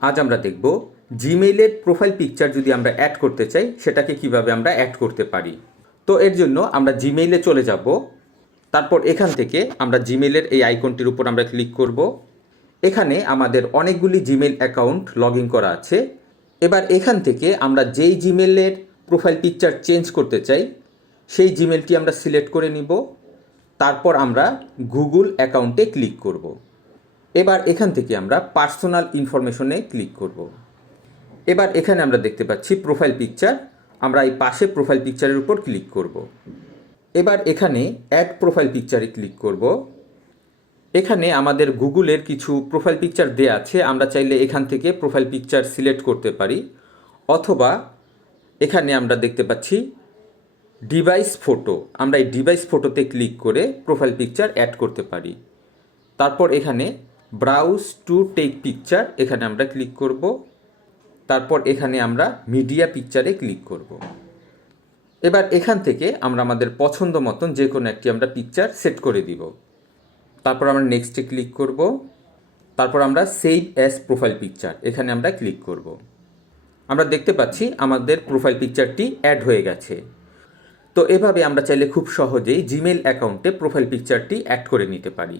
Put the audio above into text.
আজ আমরা দেখব জিমেইলের প্রোফাইল পিকচার যদি আমরা অ্যাড করতে চাই সেটাকে কিভাবে আমরা অ্যাড করতে পারি। তো এর জন্য আমরা জিমেইলে চলে যাব। তারপর এখান থেকে আমরা জিমেইলের এই আইকনটির উপর আমরা ক্লিক করব। এখানে আমাদের অনেকগুলি জিমেইল অ্যাকাউন্ট লগ ইন করা আছে। এবার এখান থেকে আমরা যেই জিমেইলের প্রোফাইল পিকচার চেঞ্জ করতে চাই সেই জিমেইলটি আমরা সিলেক্ট করে নিব। তারপর আমরা গুগল অ্যাকাউন্টে ক্লিক করব। এবার এখান থেকে আমরা পার্সোনাল ইনফরমেশনে ক্লিক করব। এবার এখানে আমরা দেখতে পাচ্ছি প্রোফাইল পিকচার। আমরা এই পাশে প্রোফাইল পিকচারের উপর ক্লিক করব। এবার এখানে অ্যাড প্রোফাইল পিকচারে ক্লিক করব। এখানে আমাদের গুগলের কিছু প্রোফাইল পিকচার দেয়া আছে, আমরা চাইলে এখান থেকে প্রোফাইল পিকচার সিলেক্ট করতে পারি, অথবা এখানে আমরা দেখতে পাচ্ছি ডিভাইস ফটো, আমরা এই ডিভাইস ফটোতে ক্লিক করে প্রোফাইল পিকচার অ্যাড করতে পারি। তারপর এখানে ব্রাউজ টু টেক পিকচার, এখানে আমরা ক্লিক করব। তারপর এখানে আমরা মিডিয়া পিকচারে ক্লিক করব। এবার এখান থেকে আমরা আমাদের পছন্দ মতন যে কোনো একটি আমরা পিকচার সেট করে দিব। তারপর আমরা নেক্সটে ক্লিক করব। তারপর আমরা সেভ অ্যাজ প্রোফাইল পিকচার, এখানে আমরা ক্লিক করব। আমরা দেখতে পাচ্ছি আমাদের প্রোফাইল পিকচারটি অ্যাড হয়ে গেছে। তো এভাবে আমরা চাইলে খুব সহজেই জিমেইল অ্যাকাউন্টে প্রোফাইল পিকচারটি অ্যাড করে নিতে পারি।